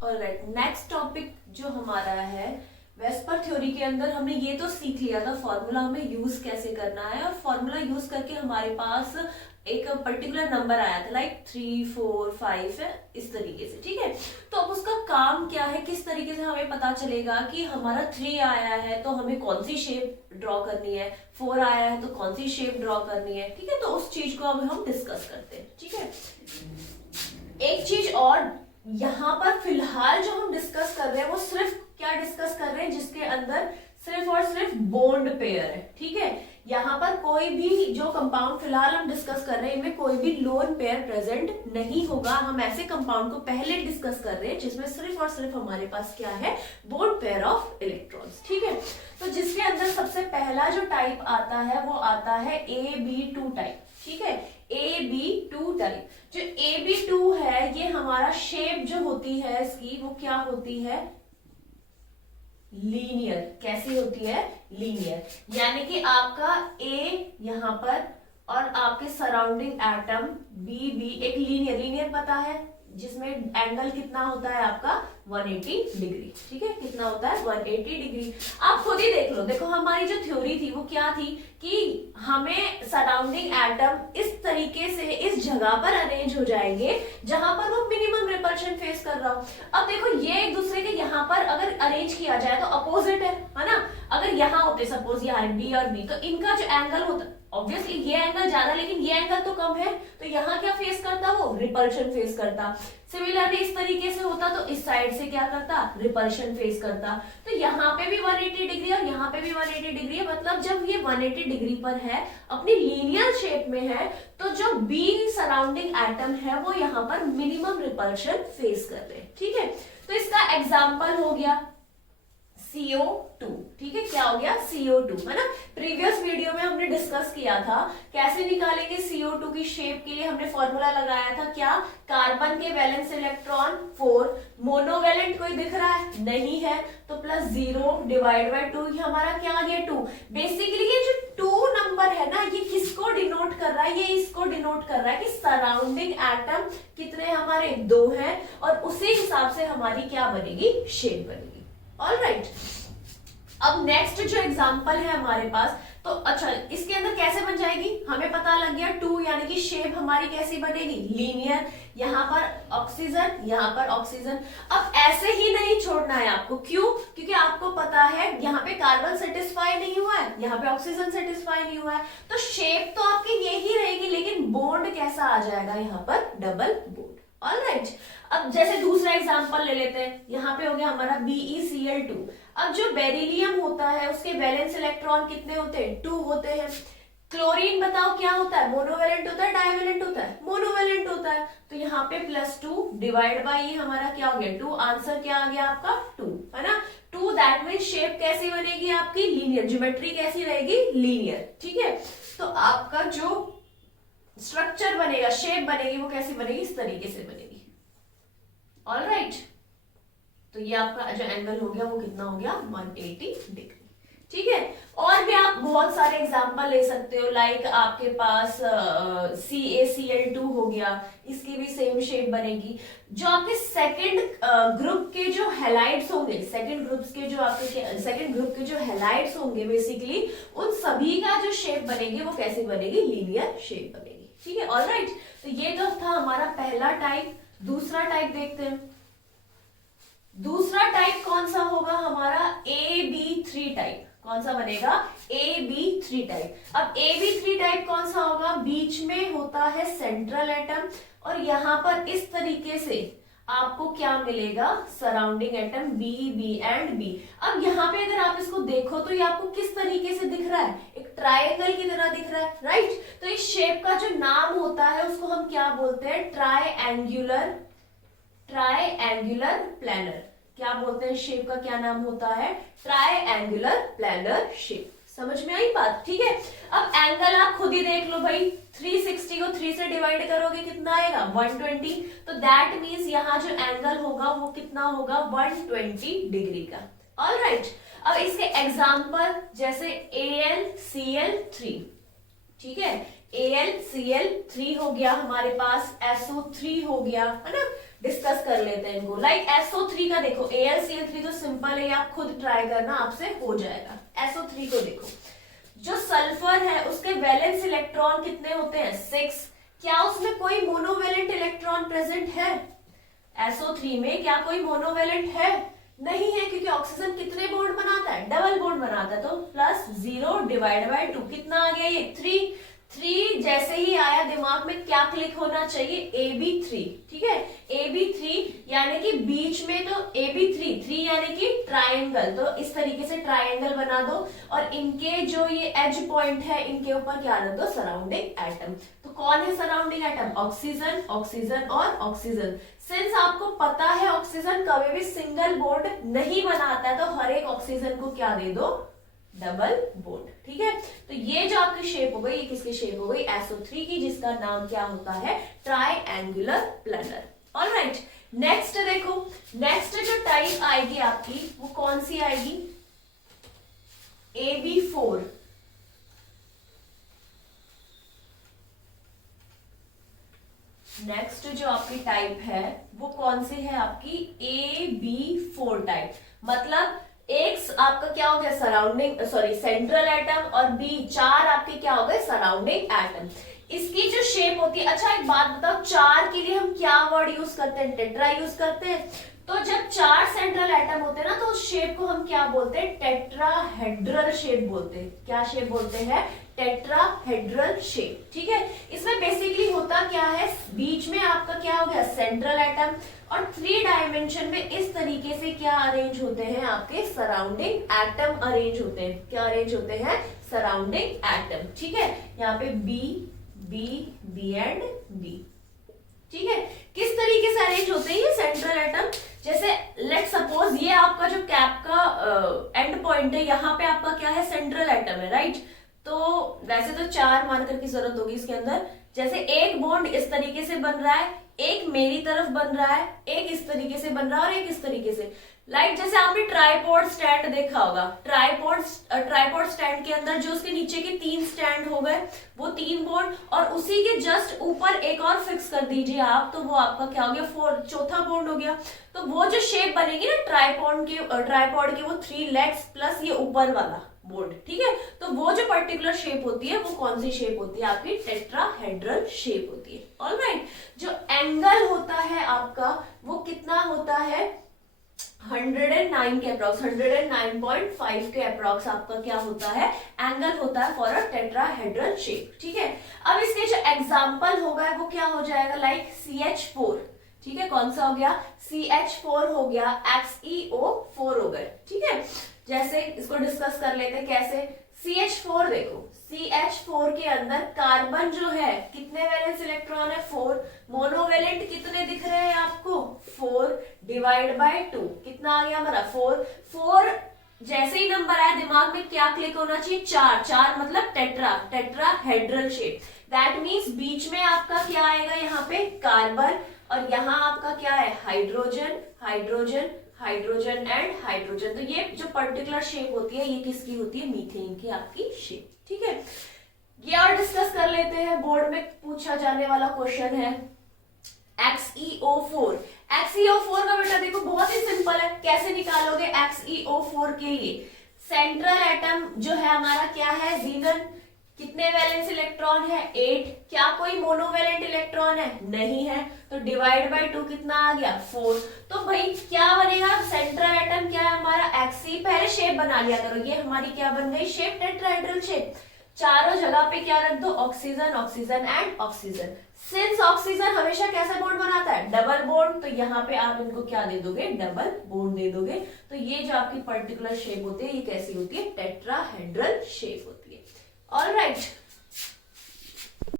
Alright, next topic जो हमारा है वेस्पर थ्योरी के अंदर हमने ये तो सीख लिया था फॉर्मूला हमें यूज कैसे करना है, और फॉर्मूला यूज करके हमारे पास एक पर्टिकुलर नंबर आया था लाइक 3, 4, 5 है इस तरीके से। ठीक है, तो अब उसका काम क्या है, किस तरीके से हमें पता चलेगा कि हमारा 3 आया है तो हमें कौन सी शेप ड्रॉ करनी है, 4 आया है तो कौन सी शेप ड्रॉ करनी है। ठीक है, तो उस चीज को अब हम डिस्कस करते हैं। ठीक है, एक चीज और यहाँ पर फिलहाल जो हम डिस्कस कर रहे हैं वो सिर्फ क्या डिस्कस कर रहे हैं, जिसके अंदर सिर्फ और सिर्फ बॉन्ड पेयर है। ठीक है, यहाँ पर कोई भी जो कंपाउंड फिलहाल हम डिस्कस कर रहे हैं इनमें कोई भी लोन पेयर प्रेजेंट नहीं होगा। हम ऐसे कंपाउंड को पहले डिस्कस कर रहे हैं जिसमें सिर्फ और सिर्फ हमारे पास क्या है, बॉन्ड पेयर ऑफ इलेक्ट्रॉन्स। ठीक है, तो जिसके अंदर सबसे पहला जो टाइप आता है वो आता है AB2 टाइप। ठीक है, AB2 टाइप। जो AB2 है ये हमारा शेप जो होती है इसकी वो क्या होती है, लीनियर। कैसी होती है, लीनियर, यानी कि आपका A यहां पर और आपके सराउंडिंग एटम B एक लीनियर पता है, जिसमें एंगल कितना होता है आपका 180 डिग्री। ठीक है, कितना होता है 180 डिग्री। आप खुद ही देख लो, देखो हमारी जो थ्योरी थी वो क्या थी कि हमें सराउंडिंग एटम इस तरीके से इस जगह पर अरेंज हो जाएंगे जहां पर वो मिनिमम रिपल्शन फेस कर रहा हो। अब देखो ये एक दूसरे के यहाँ पर अगर अरेंज किया जाए तो अपोजिट है ना। अगर यहाँ होते सपोज यहाँ बी और बी, तो इनका जो एंगल होता ऑब्वियसली ये एंगल ज्यादा लेकिन ये एंगल तो कम है, तो यहाँ क्या फेस करता, वो रिपल्शन फेस करता। सिमिलरली इस तरीके से होता तो इस साइड से क्या करता, रिपल्शन फेस करता। तो यहाँ पे भी 180 डिग्री और यहाँ पे भी 180 डिग्री है, मतलब जब ये 180 डिग्री पर है, अपनी लीनियर शेप में है, तो जो बी सराउंडिंग एटम है वो यहाँ पर मिनिमम रिपल्शन फेस कर रहे हैं। ठीक है, तो इसका एग्जाम्पल हो गया CO2। ठीक है, क्या हो गया CO2, है ना। प्रीवियस वीडियो में हमने डिस्कस किया था कैसे निकालेंगे CO2 की शेप के लिए। हमने फॉर्मूला लगाया था क्या, कार्बन के वैलेंस इलेक्ट्रॉन 4, मोनोवैलेंट कोई दिख रहा है नहीं है, तो +0 डिवाइड बाय 2, ये हमारा क्या आ गया 2। बेसिकली ये जो 2 नंबर है ना, ये किसको डिनोट कर रहा है, ये इसको डिनोट कर रहा है कि सराउंडिंग एटम कितने हमारे 2 हैं, और उसी हिसाब से हमारी क्या बनेगी, शेप बनेगी। ऑलराइट, अब नेक्स्ट जो एग्जांपल है हमारे पास, तो अच्छा इसके अंदर कैसे बन जाएगी, हमें पता लग गया 2, यानी कि शेप हमारी कैसी बनेगी, लीनियर। यहाँ पर ऑक्सीजन, यहाँ पर ऑक्सीजन। अब ऐसे ही नहीं छोड़ना है आपको, क्यों, क्योंकि आपको पता है यहाँ पे कार्बन सेटिस्फाई नहीं हुआ है, यहाँ पे ऑक्सीजन सेटिस्फाई नहीं हुआ है, तो शेप तो आपकी यही रहेगी, लेकिन बॉन्ड कैसा आ जाएगा यहाँ पर, डबल बॉन्ड। ऑलराइट, अब जैसे दूसरा एग्जांपल ले लेते हैं, यहाँ पे हो गया हमारा BeCl2। अब जो बेरिलियम होता है उसके वैलेंस इलेक्ट्रॉन कितने होते हैं, 2 होते हैं। क्लोरीन बताओ क्या होता है, मोनोवैलेंट होता है डाइवैलेंट होता है, मोनोवैलेंट होता है, तो यहाँ पे +2 डिवाइड बाय ये हमारा क्या हो गया 2, आंसर क्या आ गया आपका 2, है ना। 2 दैट मीन शेप कैसी बनेगी आपकी, लीनियर, ज्योमेट्री कैसी रहेगी, लीनियर। ठीक है, तो आपका जो स्ट्रक्चर बनेगा, शेप बनेगी, वो कैसी बनेगी, इस तरीके से बनेगी। ऑलराइट, तो ये आपका जो एंगल हो गया वो कितना हो गया 180 डिग्री। ठीक है, और भी आप बहुत सारे एग्जांपल ले सकते हो, लाइक आपके पास CaCl2 हो गया, इसकी भी सेम शेप बनेगी। जो आपके सेकंड ग्रुप के जो हैलाइड्स होंगे, सेकंड ग्रुप के जो हैलाइड्स होंगे बेसिकली, उन सभी का जो शेप बनेगी वो कैसे बनेगी, लीनियर शेप बनेगी। ठीक है, ऑलराइट, तो ये तो था हमारा पहला टाइप। दूसरा टाइप देखते हैं। दूसरा टाइप कौन सा होगा हमारा, AB3 टाइप। कौन सा बनेगा, AB3 टाइप। अब AB3 टाइप कौन सा होगा, बीच में होता है सेंट्रल एटम, और यहां पर इस तरीके से आपको क्या मिलेगा, surrounding atom B and B। अब यहाँ पे अगर आप इसको देखो तो ये आपको किस तरीके से दिख रहा है, एक ट्रायंगल की तरह दिख रहा है, राइट। तो इस शेप का जो नाम होता है उसको हम क्या बोलते हैं, ट्रायंगुलर प्लैनर। क्या बोलते हैं, शेप का क्या नाम होता है, ट्रायंगुलर प्लैनर शेप। समझ में आई बात। ठीक है, अब एंगल आप खुद ही देख लो भाई, 360 को 3 से डिवाइड करोगे कितना आएगा 120, तो दैट मीन्स यहाँ जो एंगल होगा वो कितना होगा 120 डिग्री का। ऑलराइट, अब इसके एग्जांपल जैसे AlCl3। ठीक है, AlCl3 हो गया हमारे पास, SO3 हो गया, है ना। डिस्कस कर लेते हैं इनको। लाइक SO3 का देखो, AlCl3 तो सिंपल है, आप खुद ट्राई करना, आपसे हो जाएगा। SO3 को देखो, जो सल्फर है उसके वैलेंस इलेक्ट्रॉन कितने होते हैं? 6। क्या उसमें कोई मोनोवेलेंट इलेक्ट्रॉन प्रेजेंट है? SO3 में क्या कोई मोनोवेलेंट है? नहीं है, क्योंकि ऑक्सीजन कितने बॉन्ड बनाता है? डबल बॉन्ड बनाता है। तो +0 डिवाइड बाय 2 कितना आ गया ये? 3 जैसे ही आया दिमाग में क्या क्लिक होना चाहिए? AB3। ठीक है, AB3 यानी कि बीच में, तो AB3 यानी कि ट्राइंगल, तो इस तरीके से ट्राइंगल बना दो और इनके जो ये एज पॉइंट है इनके ऊपर क्या रख दो? Surrounding atom. तो कौन है सराउंडिंग एटम? ऑक्सीजन, ऑक्सीजन और ऑक्सीजन। सिंस आपको पता है ऑक्सीजन कभी भी सिंगल बॉन्ड नहीं बनाता है, तो हर एक ऑक्सीजन को क्या दे दो? Double bond. ठीक है, तो ये जो आपकी शेप हो गई, ये किसकी शेप हो गई? SO3 की, जिसका नाम क्या होता है? Triangular planar. ऑलराइट, नेक्स्ट देखो, नेक्स्ट जो टाइप आएगी आपकी वो कौन सी आएगी? AB4। नेक्स्ट जो आपकी टाइप है वो कौन सी है आपकी? AB4 type. मतलब एक आपका क्या हो गया? सराउंडिंग, सॉरी सेंट्रल एटम, और B 4 आपके क्या हो गए? Surrounding atom. इसकी जो शेप होती है, अच्छा एक बात बताओ, 4 के लिए हम क्या वर्ड यूज करते हैं? टेट्रा यूज करते हैं। तो जब 4 सेंट्रल एटम होते हैं ना, तो उस शेप को हम क्या बोलते हैं? टेट्राहेड्रल शेप बोलते हैं। क्या शेप बोलते हैं? Tetrahedral shape. ठीक है, इसमें बेसिकली होता क्या है? बीच में आपका क्या हो गया? सेंट्रल एटम, और 3 डायमेंशन में इस तरीके से क्या अरेंज होते हैं? आपके सराउंडिंग एटम अरेंज होते हैं। क्या अरेंज होते हैं? Surrounding atom. ठीक है, यहाँ पे B एंड D। ठीक है, किस तरीके से अरेंज होते हैं ये सेंट्रल एटम? जैसे लेट सपोज ये आपका जो कैप का एंड पॉइंट है, यहाँ पे आपका क्या है? सेंट्रल एटम है, राइट? तो वैसे तो 4 मार्कर की जरूरत होगी इसके अंदर। जैसे एक बॉन्ड इस तरीके से बन रहा है, एक मेरी तरफ बन रहा है, एक इस तरीके से बन रहा है और एक इस तरीके से। लाइक जैसे आपने ट्राइपॉड स्टैंड देखा होगा, ट्राइपॉड स्टैंड के अंदर जो उसके नीचे के 3 स्टैंड हो गए, वो 3 बॉन्ड, और उसी के जस्ट ऊपर एक और फिक्स कर दीजिए आप, तो वो आपका क्या हो गया? चौथा बॉन्ड हो गया। तो वो जो शेप बनेगी ना ट्राइपॉड के वो 3 लेग्स प्लस ये ऊपर वाला बॉन्ड। ठीक है, तो वो जो पर्टिकुलर शेप होती है वो कौन सी शेप होती है? आपकी टेट्राहेड्रल शेप होती है। ऑलराइट, जो एंगल होता है आपका वो कितना होता है? 109 के अप्रॉक्स, 109.5 के अप्रॉक्स आपका क्या होता है? एंगल होता है फॉर अ टेट्राहेड्रल शेप। ठीक है, अब इसके जो एग्जाम्पल होगा वो क्या हो जाएगा? Like CH4। ठीक है, कौन सा हो गया? CH4 हो गया, XeO4 हो गए। ठीक है, जैसे इसको डिस्कस कर लेते हैं कैसे। CH4 देखो, CH4 के अंदर कार्बन जो है कितने वैलेंस इलेक्ट्रॉन है? 4। मोनोवेलेंट कितने दिख रहे हैं आपको? 4 डिवाइड बाय 2 कितना आ गया हमारा? 4 जैसे ही नंबर आया दिमाग में क्या क्लिक होना चाहिए? 4 मतलब टेट्राहेड्रल शेप। दैट मीन्स बीच में आपका क्या आएगा? यहाँ पे कार्बन, और यहाँ आपका क्या है? Hydrogen, hydrogen, hydrogen and hydrogen. तो ये जो पर्टिकुलर शेप होती है ये किसकी होती है? मीथेन की आपकी शेप। ठीक है, ये और डिस्कस कर लेते हैं। बोर्ड में पूछा जाने वाला क्वेश्चन है XeO4। XeO4 का बेटा देखो बहुत ही सिंपल है, कैसे निकालोगे XeO4 के लिए? सेंट्रल एटम जो है हमारा क्या है? ज़ीनन। कितने वैलेंस इलेक्ट्रॉन है? 8। क्या कोई मोनोवेलेंट इलेक्ट्रॉन है? नहीं है, तो डिवाइड बाय 2 कितना आ गया? 4। तो भाई क्या बनेगा? सेंट्रल एटम क्या है हमारा? Xe। पहले शेप बना लिया करो, ये हमारी क्या बन गई? Shape, tetrahedral shape. चारों जगह पे क्या रख दो? Oxygen, oxygen and oxygen. Since oxygen हमेशा कैसा बॉन्ड बनाता है? डबल बॉन्ड, तो यहाँ पे आप इनको क्या दे दोगे? डबल बॉन्ड दे दोगे। तो ये जो आपकी पर्टिकुलर शेप होती है ये कैसी होती है? टेट्राहेड्रल शेप होती है। ऑलराइट,